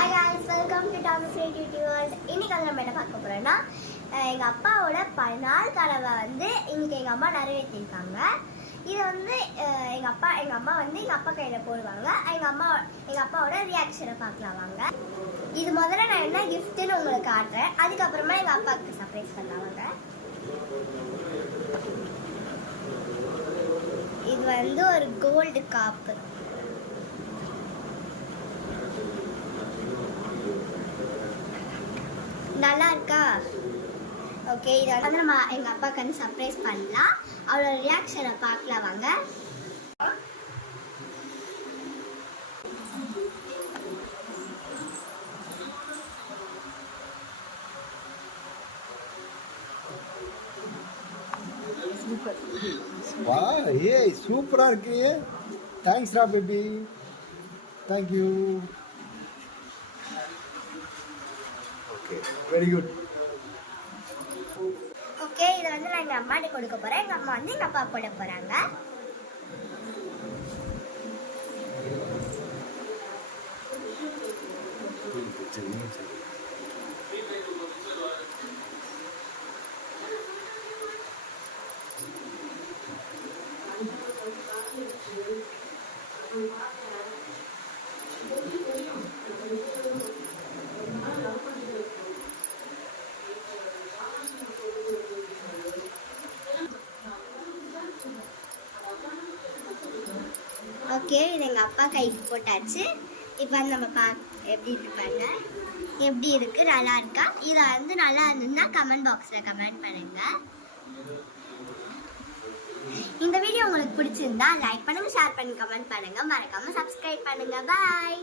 Hi guys, welcome to Thomas Creativity World. இன்னைக்கு நம்ம என்ன பார்க்க போறோம்னா எங்க அப்பாவோட பலநாள் கனவை வந்து இன்னைக்கு எங்க அம்மா நிறைவேற்றிருக்காங்க. இதை வந்து எங்க அம்மா வந்து எங்க அப்பா கையில போடுவாங்க. எங்க அப்பாவோட ரியாக்ஷனை பார்க்கலாம் வாங்க. இது முதல்ல நான் என்ன கிஃப்ட்னு உங்களுக்கு காட்டுறேன், அதுக்கப்புறமா எங்க அப்பாவுக்கு சர்ப்ரைஸ் பண்ணாங்க. இது வந்து ஒரு கோல்டு காப்பு. நல்லா இருக்கா? ஓகே, இதை வந்து நம்ம எங்கள் அப்பாவுக்கு வந்து சர்ப்ரைஸ் பண்ணலாம். அவளோட ரியாக்ஷனை பார்க்கலாம் வாங்க. வா, ஏய் சூப்பரா இருக்கு. தேங்க்ஸ் ரா baby, thank you. Okay, very good. Okay, இதை வந்து நான் எங்கள் அம்மாட்ட கொடுக்க போகிறேன். எங்கள் அம்மா வந்து எங்கள் அப்பா போட போகிறாங்க. ஓகே, இது எங்கள் அப்பா கைக்கு போட்டாச்சு. இப்போ வந்து நம்ம எப்படி இருப்பாங்க, எப்படி இருக்கு, நல்லா இருக்கா? இதை வந்து நல்லா இருந்ததுன்னா கமெண்ட் பாக்ஸில் கமெண்ட் பண்ணுங்க. இந்த வீடியோ உங்களுக்கு பிடிச்சிருந்தா லைக் பண்ணுங்க, ஷேர் பண்ணுங்க, கமெண்ட் பண்ணுங்க, மறக்காம சப்ஸ்கிரைப் பண்ணுங்க. பாய்.